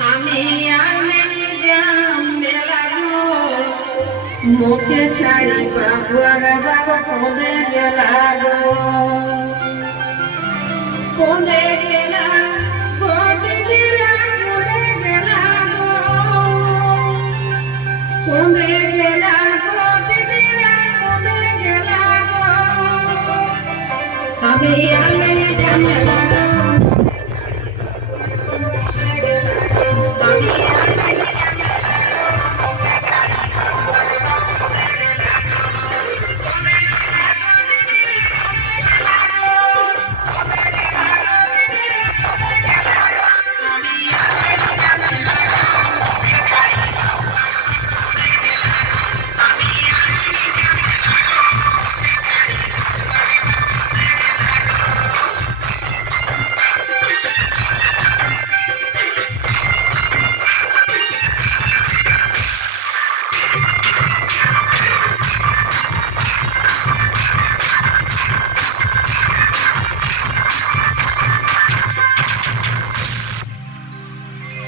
আমি আমি জামে লাগো মুখে ছাড়ি বাবুয়ার বাবা কোনে গেলাগো কোনে গেলা কোনে দিলা কোনে গেলাগো কোনে গেলা কোনে দিলা কোনে গেলাগো আমি জামে লাগো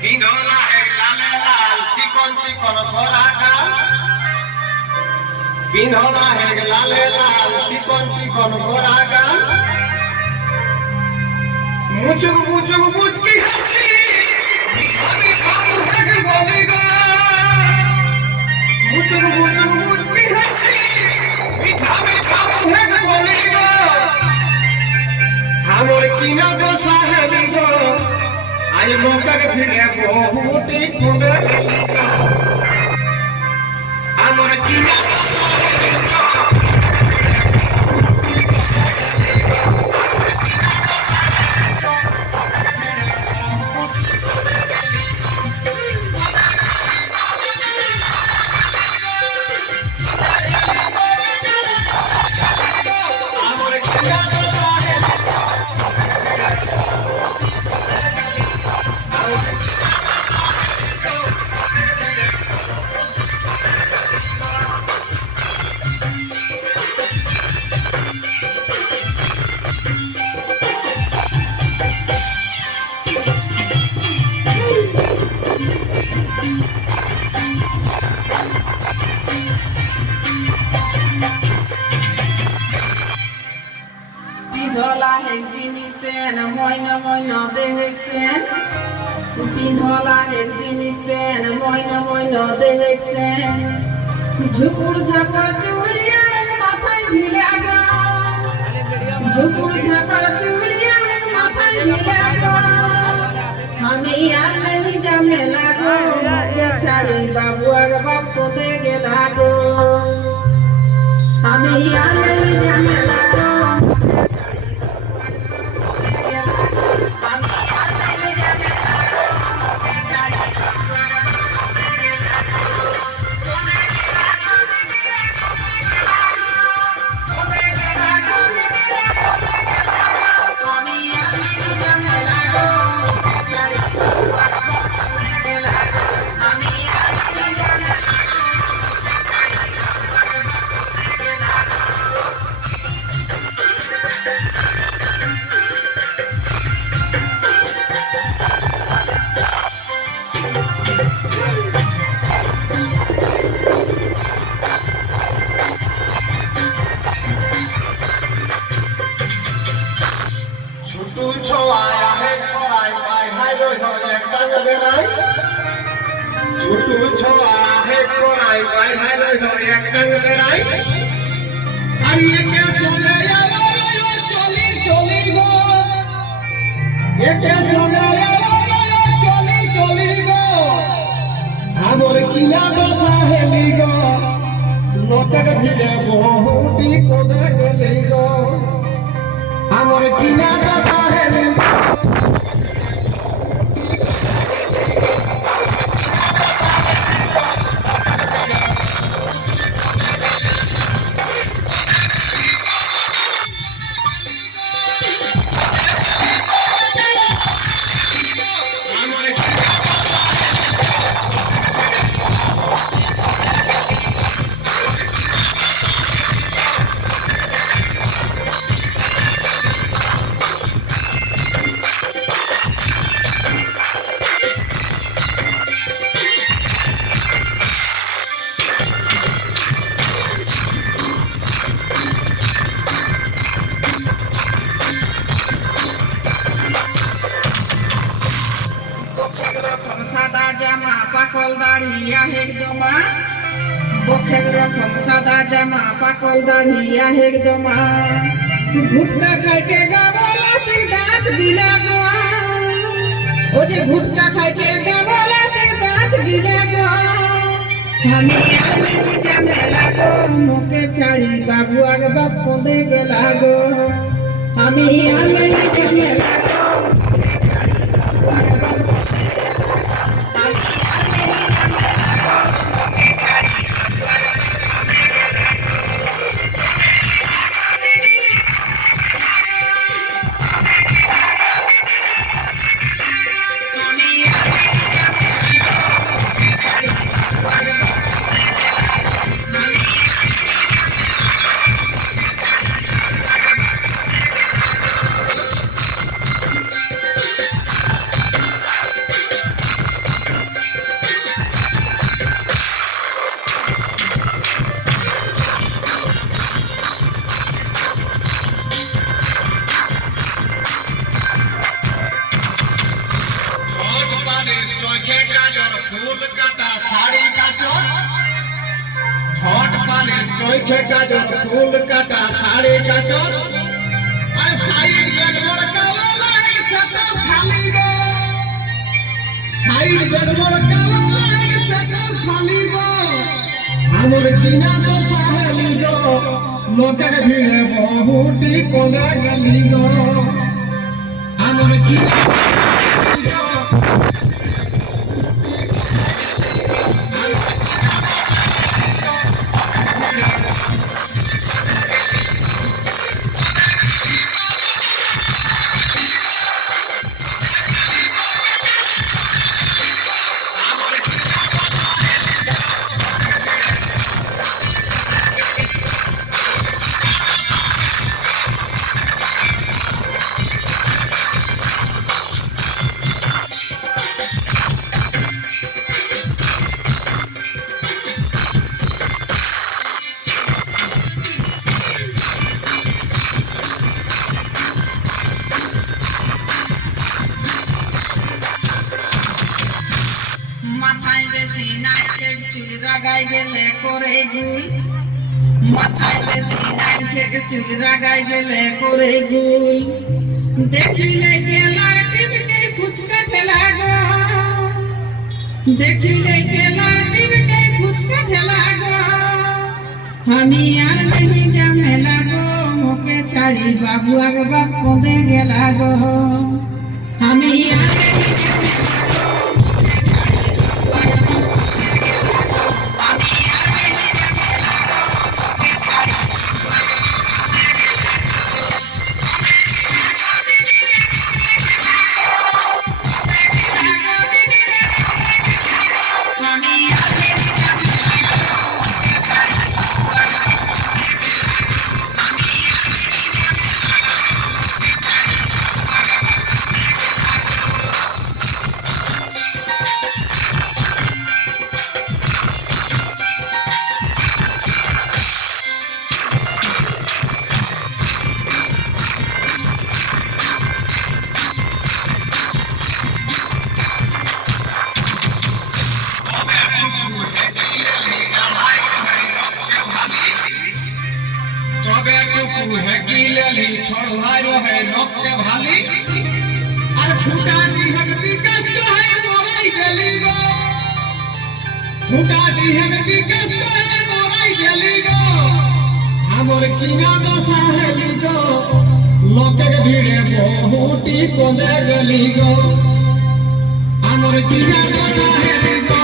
পিন্ধলা এক লালে লাল চিকন চিকন ঘোড়াটা পিন্ধলা এক লালে লাল চিকন চিকন ঘোড়াটা মুচুক মুচুক মুচকি হাসি মিঠা মিঠা মুখে বলি গো মুচুক মুচুক মুচকি হাসি মিঠা মিঠা মুখে বলি গো আমার কিনা দশা হেলি গো আজ মৌকাকে ফিরে বহুটি খুঁজে আমার কি পিন্ধলা এক জিনিস পেন ময়না দেখছেন পিন্ধলা এক জিনিস পেন ময়না দেখছেন ঝুকুর ঝাপা চুড়িয়া মাথায় ঢিলা গো ঝুকুর ঝাপা চুড়িয়া মাথায় ঢিলা গো আমি আর नहीं জামে লাগো মুখে ছাড়ি বাবুয়ার বাপ কোনে গেলা গো আমি আর नहीं জামে লাগো তুলছো আয়া হে করাই পাই হাই রই হয় একটা বেড়াই তুলছো আয়া হে করাই পাই হাই রই হয় একটা বেড়াই আর একে সঙ্গে চলি চলি গো একে সঙ্গে চলি গো আমার কিনা দশা হেলি গো নতক ভিড়ে বহুটি কোনে গেলি গো আমার কিনা দশা হেলি রকম সাদা জামা পাকল দাঁড়িয়া হেকদমা বকের রকম সাদা জামা পাকল দাঁড়িয়া হেকদমা ভুটকা খাইকে গাবলাতে দাঁত গিলা গো ও যে ভুটকা খাইকে গাবলাতে দাঁত গিলা গো আমি আর নেই ঝামেলা গো মুখে ছাড়ি বাবু আগ বাপ পদে গেলা গো আমি আর নেই ঝামেলা গো মুখে ছাড়ি বাবু আগ বাপ পদে গেলা গো। আমি আর নেই ঝামেলা গো মুখে ছাড়ি বাবু আগ বাপ পদে গেলা গো। আমি আর নেই ঝামেলা গো মুখে ছাড়ি বাবু আগ বাপ পদে গেলা গো। আমি ঠোঁট বালিশ চোখে কাজল ফুল কাটা শাড়ি কাচর ঠোঁট বালিশ চোখে কাজল ফুল কাটা শাড়ি কাচর আর সাইড বেদ বড়কাওয়ালা এক সাটাও খালি গো সাইড বেদ বড়কাওয়ালা এক সাটাও খালি গো আমর কিনা তো সাহেলি গো লোকের ভিড়ে বহুটি কোনে গলি গো আমর কিনা মাথায় বেশি নাইকের চুল রাগাই গেলে করে গুল মাথায় বেশি নাইকের চুল রাগাই গেলে করে গুল দেখিলে গেলার টিপকে ফুচকা ঠেলা গো দেখিলে গেলার টিপকে ফুচকা ঠেলা গো আমি আর নেই ঝামেলা গো মুখে ছাড়ি বাবু আগ বাপ পদে গেলা গো আমি আর নেই ঝামেলা গো মুখে ছাড়ি বাবু আগ বাপ পদে গেলা গো আমি আর নেই ঝামেলা গো মুখে ছাড়ি বাবু আগ বাপ পদে গেলা গো আমি আর নেই ঝামেলা গো মুখে ছাড়ি বাবু আগ বাপ পদে গেলা গো আমি আর নেই ঝামেলা গো মুখে ছাড়ি বাবু আগ বাপ পদে গেলা গো তবে টুকু হেকি লেলি ছড়াই রহে লোককে ভালি আর ফুটাটি হেক বিকাশ কহে মরাই গেলি গো ফুটাটি হেক বিকাশ কহে মরাই গেলি গো আমর কিনা দশা হেলি গো লোকের ভিড়ে বহুটি কোনে গেলি গো আমর কিনা দশা হেলি গো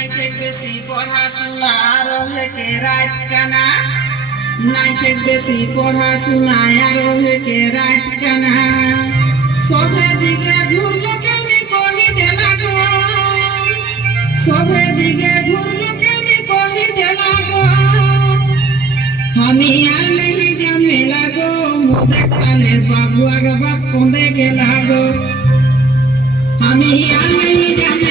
নাইতে বেশি পড়াশোনা রহেকে রাত কানা নাইতে বেশি পড়াশোনা রহেকে রাত কানা সবে দিকে ঘুরলো কেমনি কহি দেলা গো সবে দিকে ঘুরলো কেমনি কহি দেলা গো আমি আর नहीं जमेला गो मोदे काले बाबू आगे बाप कोंदे गेला गो আমি আর नहीं जमेला